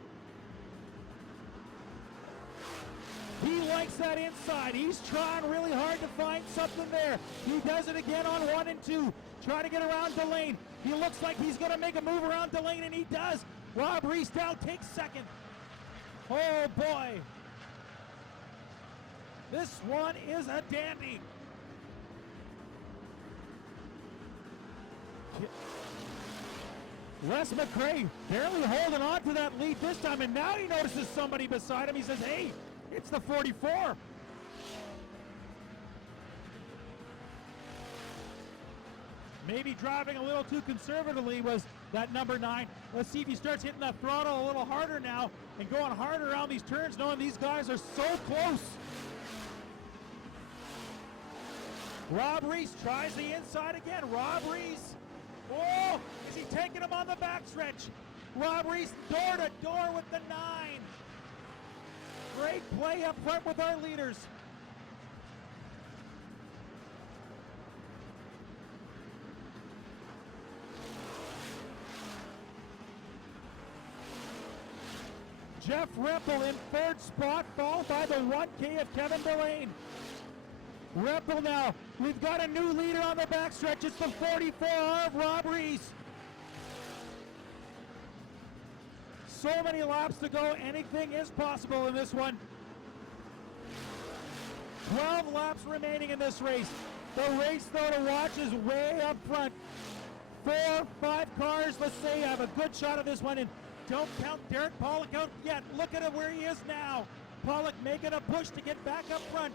He likes that inside. He's trying really hard to find something there. He does it again on 1 and 2. Trying to get around Delane. He looks like he's going to make a move around Delane, and he does. Rob Reese now takes second. Oh boy. This one is a dandy. Les McRae barely holding on to that lead this time, and now he notices somebody beside him. He says, hey, it's the 44. Maybe driving a little too conservatively was that number 9. Let's see if he starts hitting that throttle a little harder now and going harder around these turns, knowing these guys are so close. Rob Reese tries the inside again. Rob Reese. Oh, is he taking him on the backstretch? Rob Reese door to door with the 9. Great play up front with our leaders. Jeff Rempel in 3rd spot, followed by the 1K of Kevin Delane. Rempel now, we've got a new leader on the backstretch. It's the 44 of Rob Reese. So many laps to go, anything is possible in this one. 12 laps remaining in this race. The race though to watch is way up front. 4, 5 cars, let's say, have a good shot of this one, and don't count Derek Pollock out yet. Look at him where he is now. Pollock making a push to get back up front.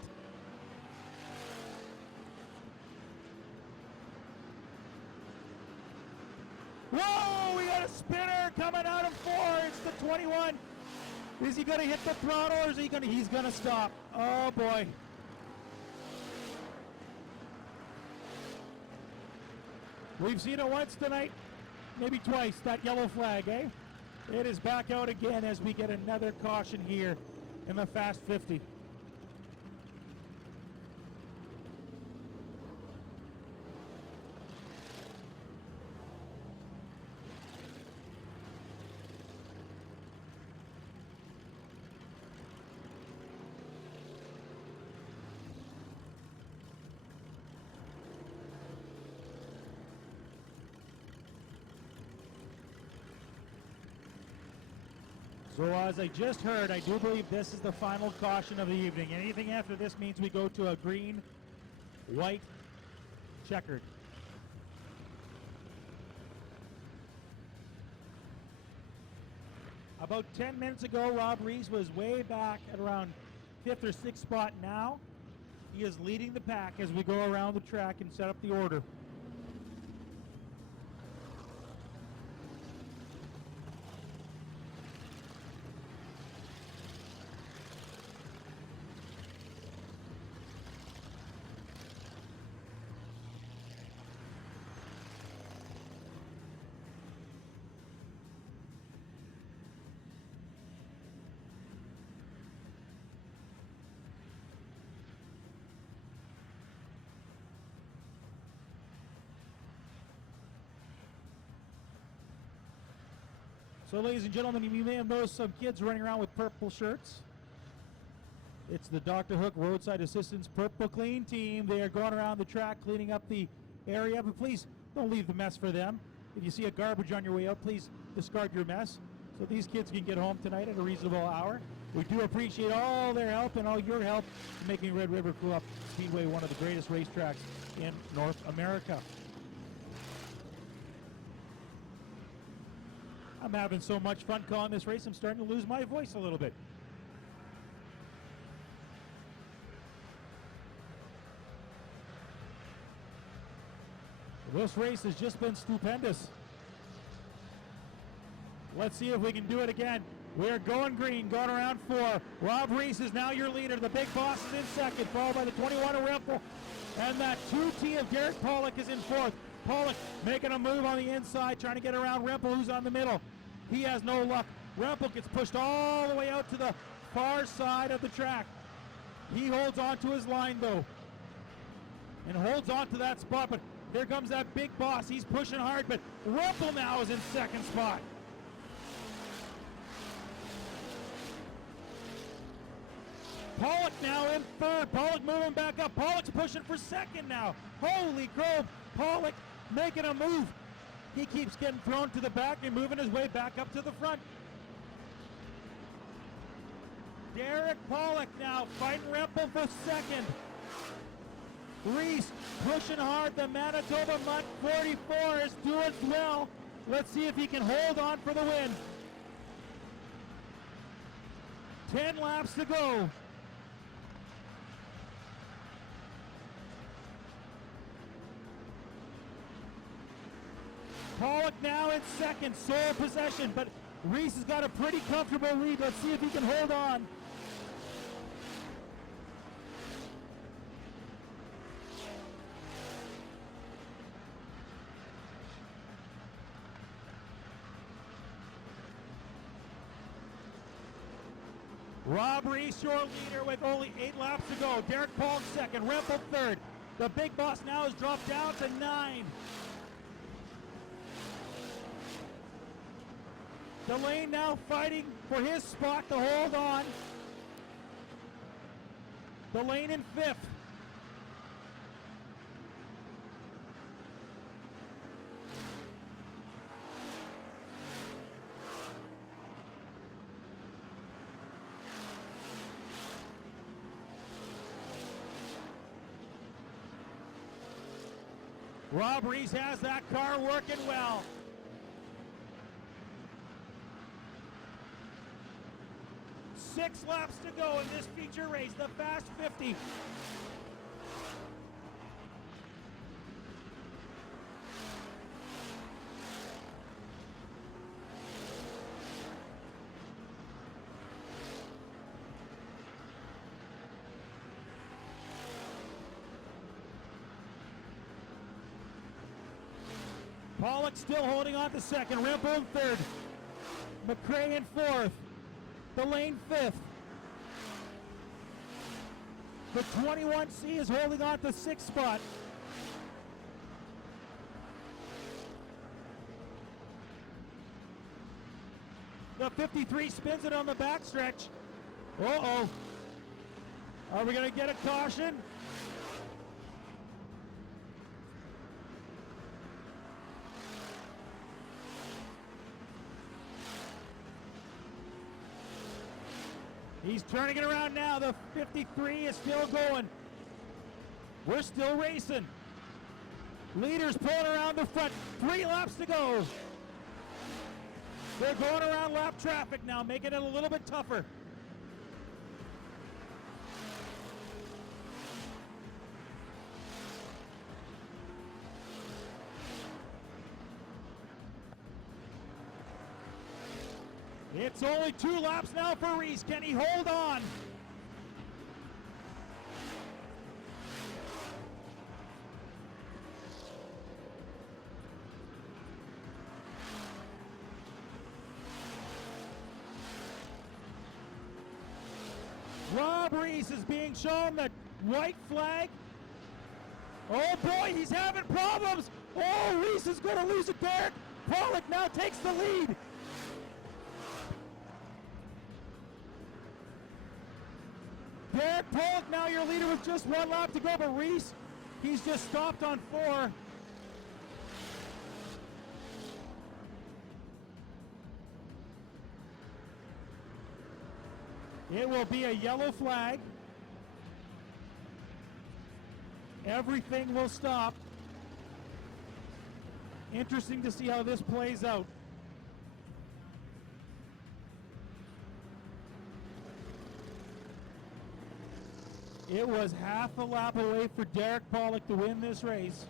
Whoa, we got a spinner coming out of 4. It's the 21. Is he going to hit the throttle, or is he going to? He's going to stop. Oh boy. We've seen it once tonight, maybe twice, that yellow flag, eh? It is back out again as we get another caution here in the Fast 50. So as I just heard, I do believe this is the final caution of the evening. Anything after this means we go to a green, white, checkered. About 10 minutes ago, Rob Reese was way back at around 5th or 6th spot now. He is leading the pack as we go around the track and set up the order. So ladies and gentlemen, you may have noticed some kids running around with purple shirts. It's the Dr. Hook Roadside Assistance Purple Clean Team. They are going around the track cleaning up the area, but please don't leave the mess for them. If you see a garbage on your way out, please discard your mess so these kids can get home tonight at a reasonable hour. We do appreciate all their help and all your help in making Red River Coop Speedway one of the greatest racetracks in North America. I'm having so much fun calling this race, I'm starting to lose my voice a little bit. This race has just been stupendous. Let's see if we can do it again. We're going green, going around 4. Rob Reese is now your leader. The big boss is in 2nd, followed by the 21 of Rempel. And that 2T of Derek Pollock is in 4th. Pollock making a move on the inside, trying to get around Rempel, who's on the middle. He has no luck. Rempel gets pushed all the way out to the far side of the track. He holds on to his line, though. and holds on to that spot, but here comes that big boss. He's pushing hard, but Rumpel now is in second spot. Pollock now in third. Pollock moving back up. Pollock's pushing for second now. Holy crow. Pollock making a move. He keeps getting thrown to the back and moving his way back up to the front. Derek Pollock now fighting Rempel for second. Reese pushing hard. The Manitoba Mutt 44 is doing well. Let's see if he can hold on for the win. 10 laps to go. Pollock now in second, sole possession, but Reese has got a pretty comfortable lead. Let's see if he can hold on. Rob Reese, your leader, with only 8 laps to go. Derek Pollock second, Rempel third. The big boss now has dropped down to 9. Delane now fighting for his spot to hold on. Delane in 5th. Rob Reese has that car working well. Six laps to go in this feature race, the Fast 50. Pollock still holding on to second, Rempel in third, McRae in 4th. Delane 5th. The 21C is holding on to 6th spot. The 53 spins it on the backstretch. Uh-oh. Are we going to get a caution? He's turning it around now. The 53 is still going. We're still racing. Leaders pulling around the front. 3 laps to go. They're going around lap traffic now, making it a little bit tougher. It's only 2 laps now for Reese. Can he hold on? Rob Reese is being shown the white flag. Oh boy, he's having problems. Oh, Reese is going to lose it. Derek Pollock now takes the lead. Derek Pollock now your leader with just 1 lap to go, but Reese, he's just stopped on 4. It will be a yellow flag. Everything will stop. Interesting to see how this plays out. It was half a lap away for Derek Pollock to win this race.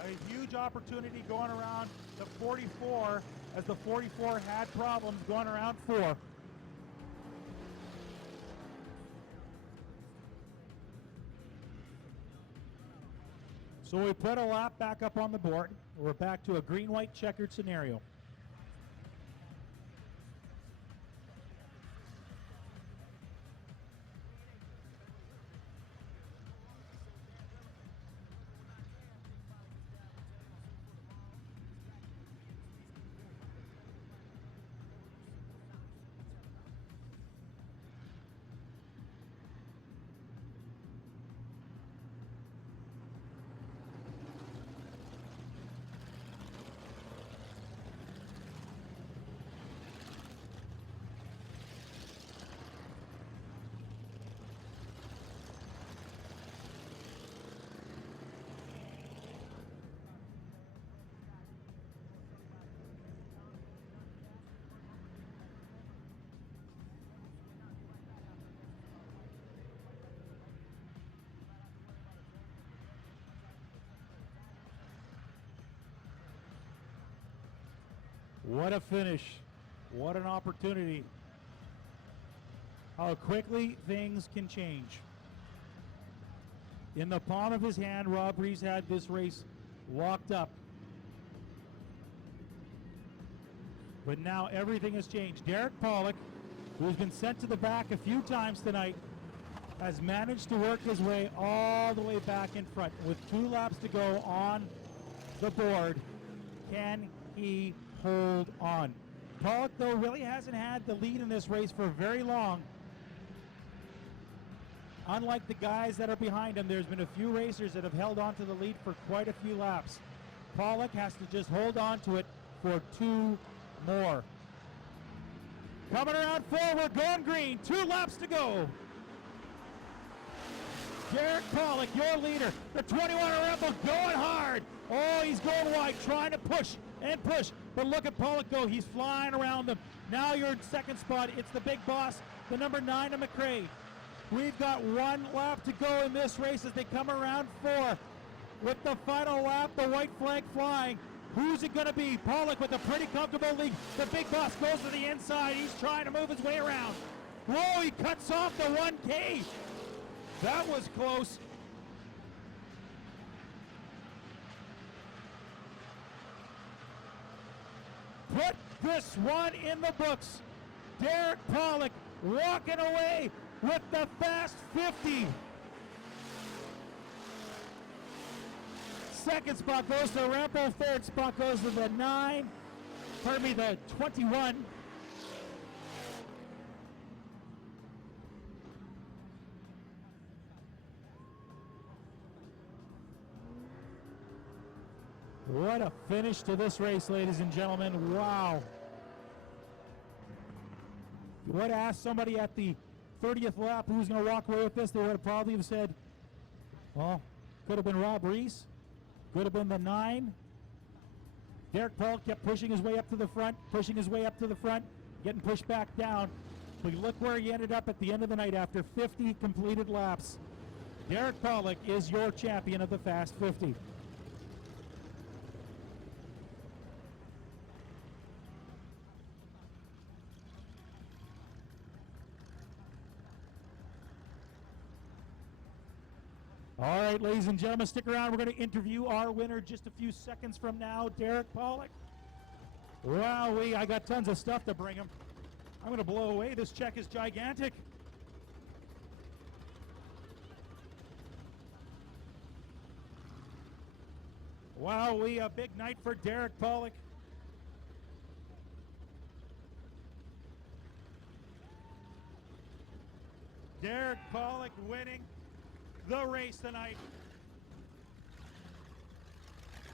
A huge opportunity going around the 44 as the 44 had problems going around 4. So we put a lap back up on the board. We're back to a green-white checkered scenario. What a finish. What an opportunity. How quickly things can change. In the palm of his hand, Rob Reese had this race locked up. But now everything has changed. Derek Pollock, who's been sent to the back a few times tonight, has managed to work his way all the way back in front. With 2 laps to go on the board, can he hold on? Pollock, though, really hasn't had the lead in this race for very long. Unlike the guys that are behind him, there's been a few racers that have held on to the lead for quite a few laps. Pollock has to just hold on to it for 2 more. Coming around forward, going green, 2 laps to go. Derek Pollock, your leader. The 21 Rebel going hard. Oh, he's going wide, trying to push and push. But look at Pollock go. He's flying around them. Now you're in second spot. It's the big boss, the number 9 of McRae. We've got 1 lap to go in this race as they come around 4. With the final lap, the white flag flying. Who's it going to be? Pollock with a pretty comfortable lead. The big boss goes to the inside. He's trying to move his way around. Whoa, he cuts off the 1K. That was close. Put this one in the books. Derek Pollock walking away with the fast 50. Second spot goes to Rampo. Third spot goes to the 9. Pardon me, the 21. What a finish to this race, ladies and gentlemen. Wow. If you would have asked somebody at the 30th lap who's going to walk away with this, they would have probably have said, well, could have been Rob Reese, could have been the 9. Derek Pollock kept pushing his way up to the front, getting pushed back down. But look where he ended up at the end of the night after 50 completed laps. Derek Pollock is your champion of the Fast 50. All right, ladies and gentlemen, stick around. We're going to interview our winner just a few seconds from now, Derek Pollock. Wowee, I got tons of stuff to bring him. I'm going to blow away. This check is gigantic. Wowee, a big night for Derek Pollock. Derek Pollock winning the race tonight.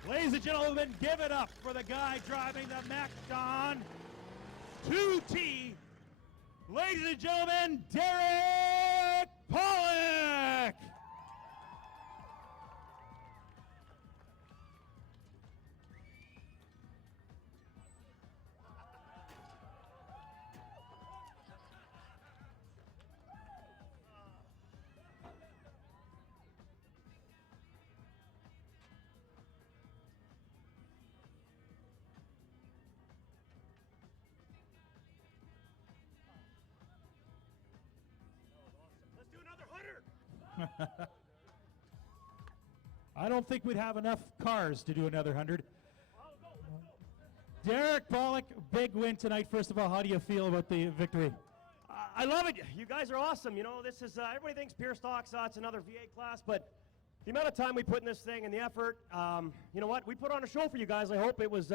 Ladies and gentlemen, give it up for the guy driving the Macdon 2T. Ladies and gentlemen, Derek Pollock. I don't think we'd have enough cars to do another 100. Derek Pollock, big win tonight. First of all, how do you feel about the victory? I love it. You guys are awesome. You know, this is, everybody thinks pure stocks, it's another V8 class, but the amount of time we put in this thing and the effort, you know what? We put on a show for you guys. I hope it was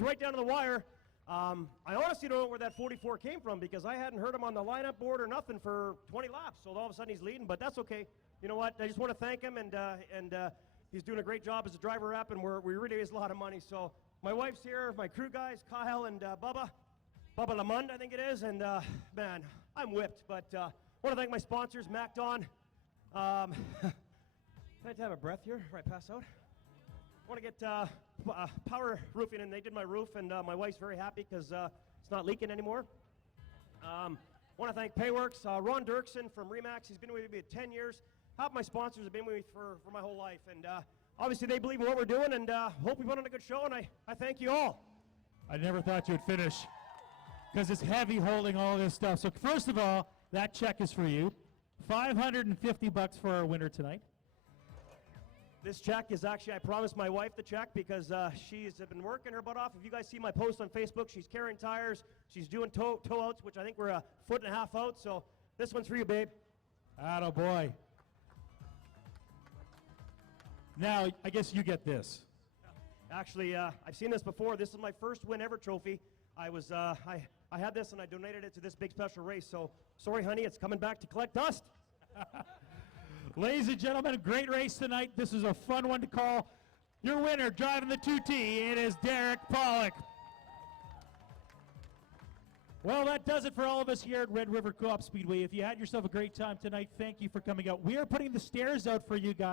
right down to the wire. I honestly don't know where that 44 came from because I hadn't heard him on the lineup board or nothing for 20 laps. So all of a sudden he's leading, but that's okay. You know what? I just want to thank him, and he's doing a great job as a driver rep, and we really raised a lot of money. So my wife's here, my crew guys, Kyle and Bubba Lamond, I think it is, and man, I'm whipped. But I want to thank my sponsors, Macdon. Can I have a breath here before I pass out? I want to get Power Roofing, and they did my roof, and my wife's very happy because it's not leaking anymore. I want to thank Payworks, Ron Dirksen from Remax. He's been with me 10 years. Half my sponsors have been with me for my whole life, and obviously they believe in what we're doing, and hope we put on a good show, and I thank you all. I never thought you'd finish because it's heavy holding all this stuff. So first of all, that check is for you. $550 for our winner tonight. This check is actually, I promised my wife the check because she's been working her butt off. If you guys see my post on Facebook, she's carrying tires. She's doing toe outs, which I think we're 1.5 foot out. So this one's for you, babe. Attaboy. Now, I guess you get this. Actually, I've seen this before. This is my first win ever trophy. I had this and I donated it to this big special race. So sorry, honey, it's coming back to collect dust. Ladies and gentlemen, a great race tonight. This is a fun one to call. Your winner, driving the 2T, it is Derek Pollock. Well, that does it for all of us here at Red River Co-op Speedway. If you had yourself a great time tonight, thank you for coming out. We are putting the stairs out for you guys.